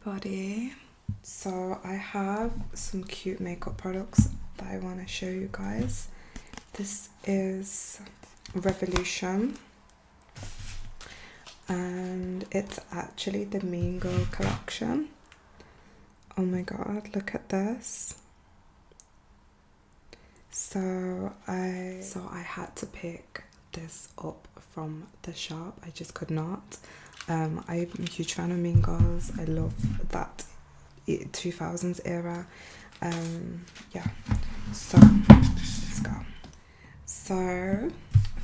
everybody. So I have some cute makeup products that I want to show you guys. This is Revolution and it's actually the Mean Girl collection. Oh my god, look at this. So I had to pick this up from the shop. I just could not. I'm a huge fan of Mean Girls. I love that 2000s era. Yeah, so let's go. So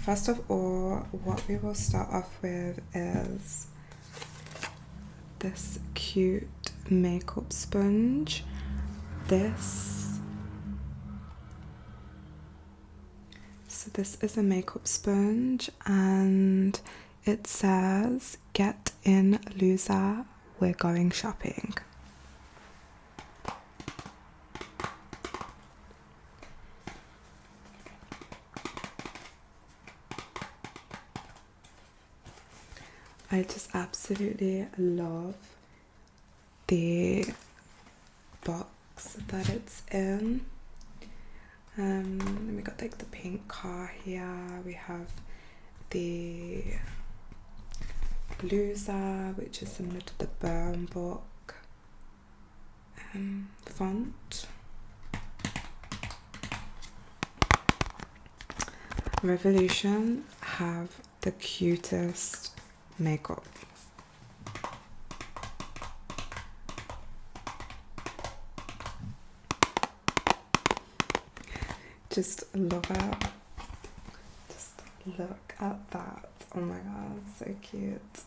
first of all, what we will start off with is this cute makeup sponge. So this is a makeup sponge and it says, "Get in, loser, we're going shopping." I just absolutely love the box that it's in. We got like the pink car here. We have the Loser, which is similar to the Burn Book font. Revolution have the cutest makeup. Just love it. Just look at that. Oh my god, so cute.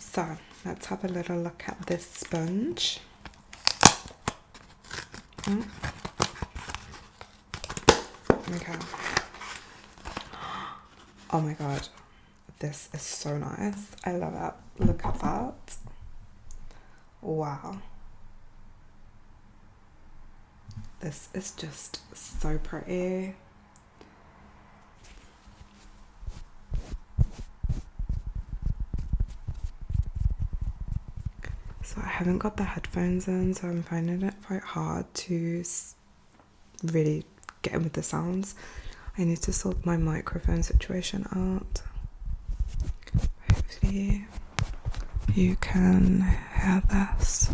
So let's have a little look at this sponge. Okay. Oh my god, this is so nice. I love it. Look at that. Wow. This is just so pretty. So I haven't got the headphones in, so I'm finding it quite hard to really get in with the sounds. I need to sort my microphone situation out. Hopefully you can hear this.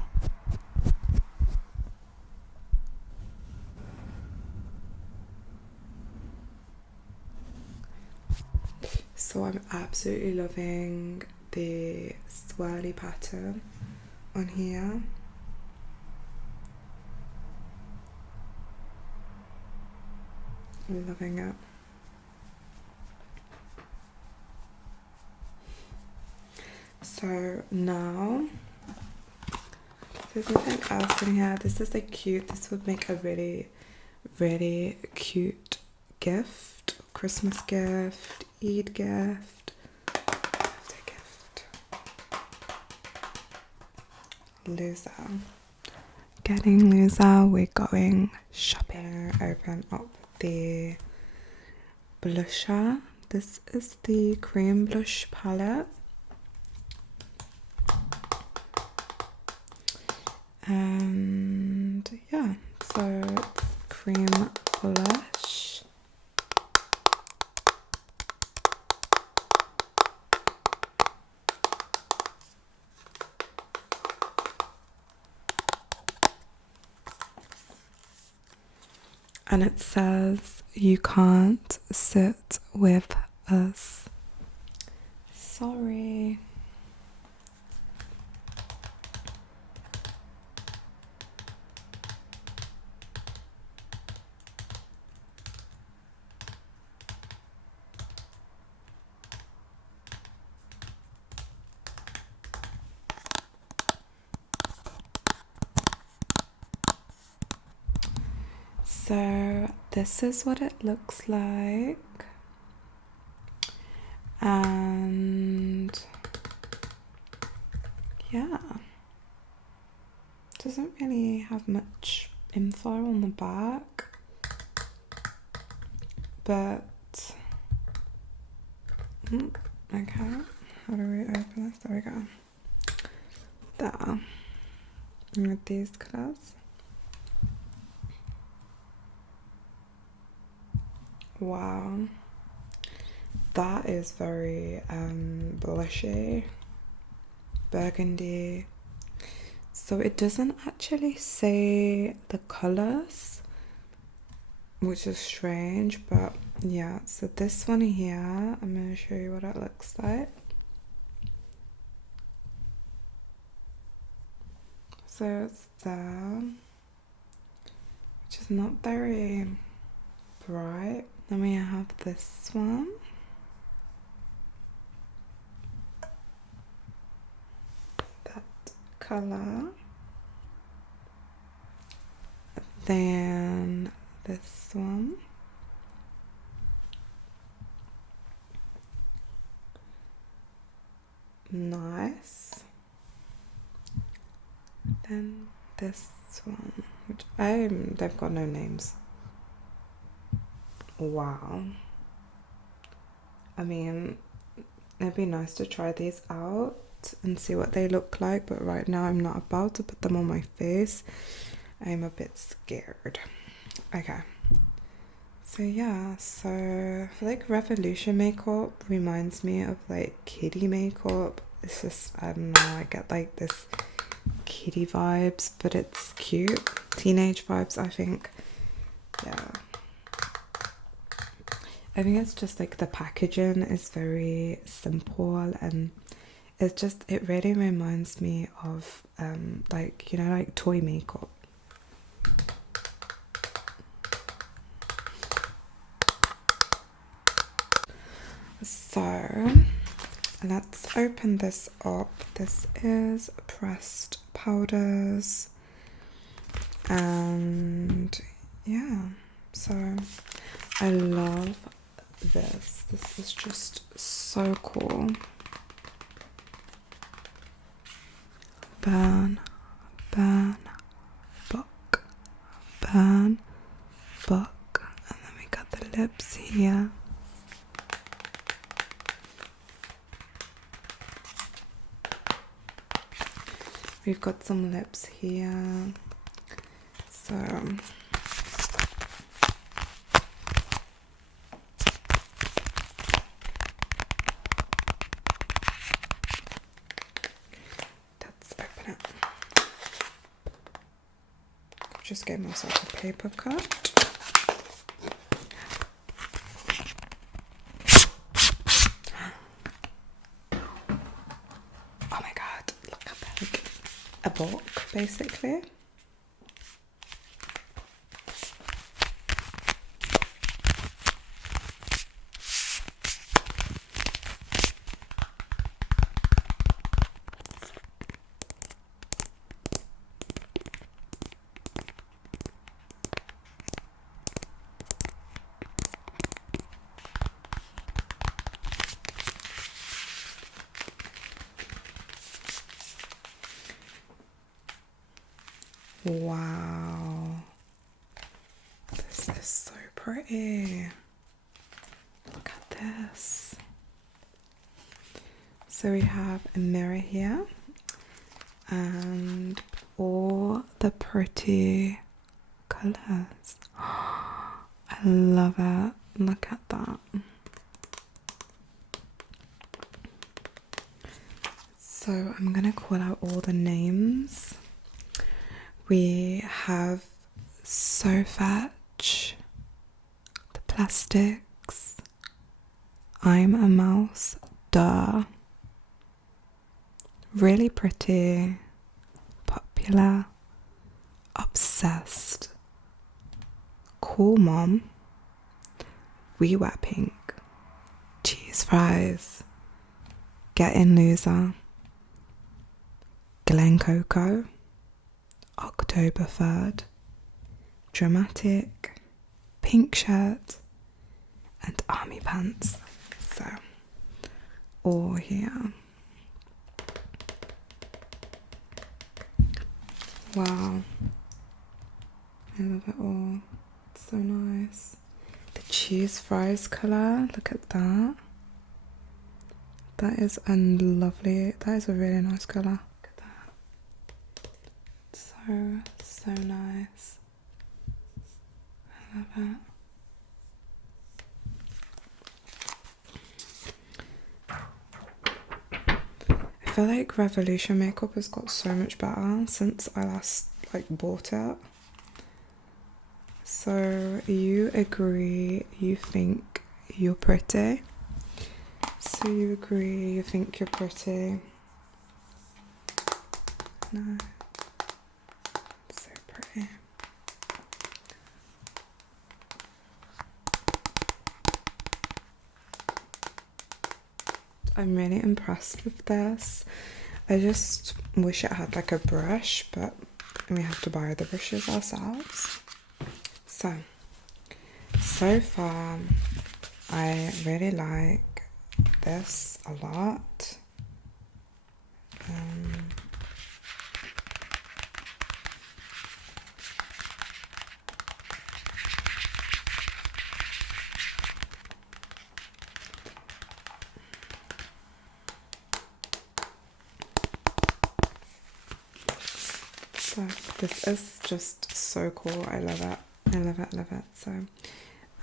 So I'm absolutely loving the swirly pattern on here. I'm loving it. So now there's nothing else in here. This is like cute. This would make a really, really cute gift, Christmas gift, Eid gift, birthday gift. Loser. Getting loser, we're going shopping. Open up the blusher. This is the cream blush palette. And yeah, so it's cream blush. And it says, "You can't sit with us." Sorry. So this is what it looks like, and yeah, doesn't really have much info on the back, but okay, how do we open this? There we go. there with these colours. Wow, that is very blushy, burgundy. So it doesn't actually say the colours, which is strange, but yeah. So this one here, I'm going to show you what it looks like. So it's there, which is not very bright. Then we have this one. That colour. Then this one. Nice. Then this one, which they've got no names. Wow. I mean, it'd be nice to try these out and see what they look like, but right now I'm not about to put them on my face. I'm a bit scared. Okay. So yeah, so I feel like Revolution makeup reminds me of like kiddie makeup. It's just, I don't know, I get like this kiddie vibes, but it's cute. Teenage vibes, I think. Yeah. I think it's just like the packaging is very simple, and it's just, it really reminds me of like, you know, like toy makeup. So let's open this up. This is pressed powders, and yeah, so I love this. This is just so cool. Burn, burn, book, burn, book, and then we got the lips here. We've got some lips here. So let's open it. Just gave myself a paper cut. Oh my god, look how big. A book, basically. Wow, this is so pretty. Look at this. So we have a mirror here and all the pretty colors. I love it. Look at that. So I'm gonna call out all the names. We have So Fetch, The Plastics, I'm a Mouse, Duh, Really Pretty, Popular, Obsessed, Cool Mom, We Wear Pink, Cheese Fries, Getting Loser, Glen Coco, October 3rd, Dramatic, Pink Shirt, and Army Pants. So, all here. Wow. I love it all. It's so nice. The cheese fries colour, look at that. That is a lovely, that is a really nice colour. Look at that. So nice. I love it. I feel like Revolution makeup has got so much better since I last bought it. So you agree, you think you're pretty. So you agree, you think you're pretty. No. So pretty. I'm really impressed with this. I just wish it had like a brush, but we have to buy the brushes ourselves. So far, I really like this a lot. So this is just so cool. I love it. I love it, love it. So,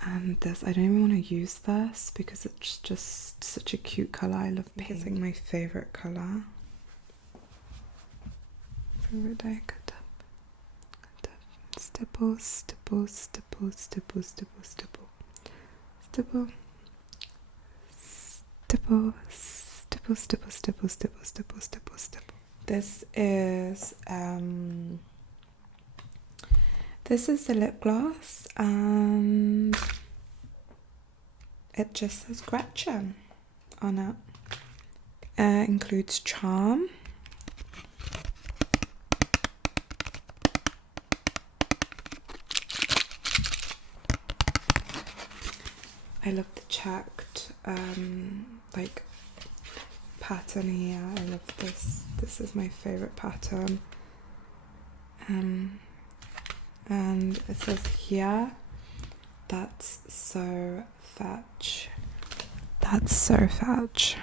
and this, I don't even want to use this because it's just such a cute colour. I love pink. It's like my favourite colour. Favorite die, cut up. Stipple, stipple, stipple, stipple, stipple, stipple. Stipple. Stipple, stipple, stipple, stipple, stipple, stipple, stipple, stipple. This is the lip gloss, and it just says Gretchen on it. Includes charm. I love the checked pattern here. I love this. This is my favorite pattern. And it says here, that's so fetch. That's so fetch.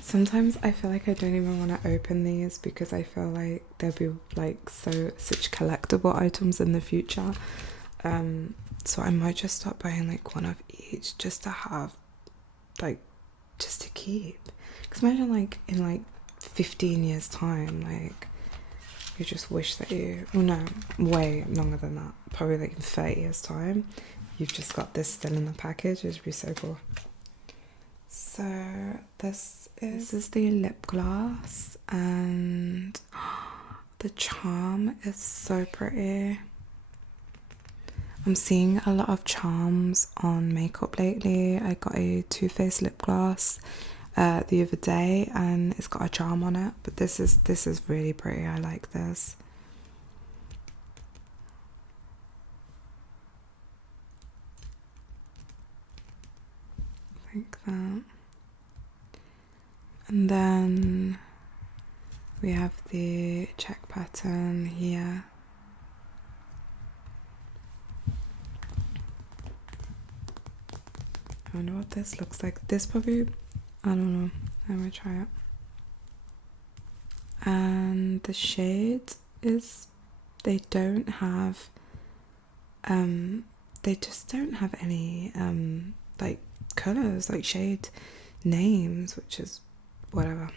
Sometimes I feel like I don't even want to open these because I feel like there'll be such collectible items in the future. So I might just start buying one of each just to have, just to keep. Because imagine in 15 years time, you just wish that way longer than that. Probably in 30 years time, you've just got this still in the package. It'd be so cool. So this is the lip gloss, and the charm is so pretty. I'm seeing a lot of charms on makeup lately. I got a Too Faced lip gloss the other day, and it's got a charm on it. But this is really pretty. I like this. Like that. And then we have the check pattern here. I wonder what this looks like. This probably, I don't know. I'm gonna try it. And the shade is, they don't have, they just don't have any, colours, shade names, which is whatever.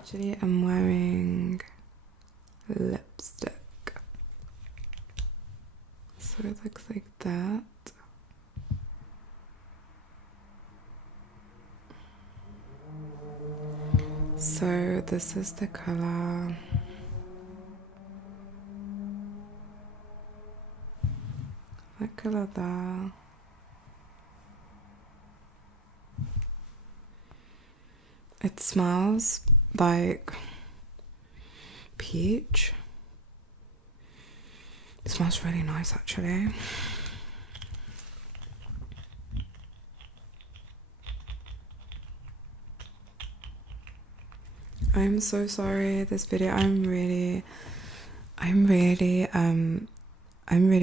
Actually, I'm wearing lipstick, so it looks like that. So this is the colour. That colour there. It smells like peach. smells really nice actually. I'm so sorry this video. I'm really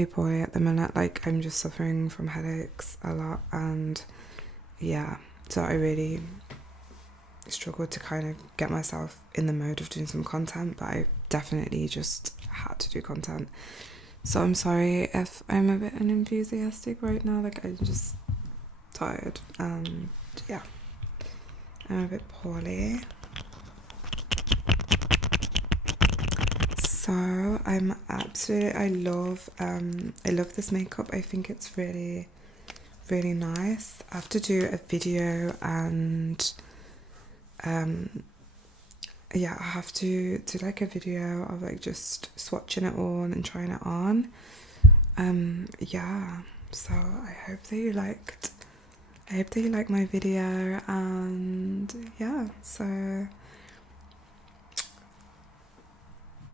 poorly at the minute. Like, I'm just suffering from headaches a lot, and yeah, so I really struggled to kind of get myself in the mode of doing some content, but I definitely just had to do content. So I'm sorry if I'm a bit unenthusiastic right now. Like, I'm just tired, and yeah, I'm a bit poorly. So I love this makeup. I think it's really nice. I have to do a video, and yeah, I have to do like a video of like just swatching it all and trying it on. Yeah, so I hope that you liked my video, and yeah, so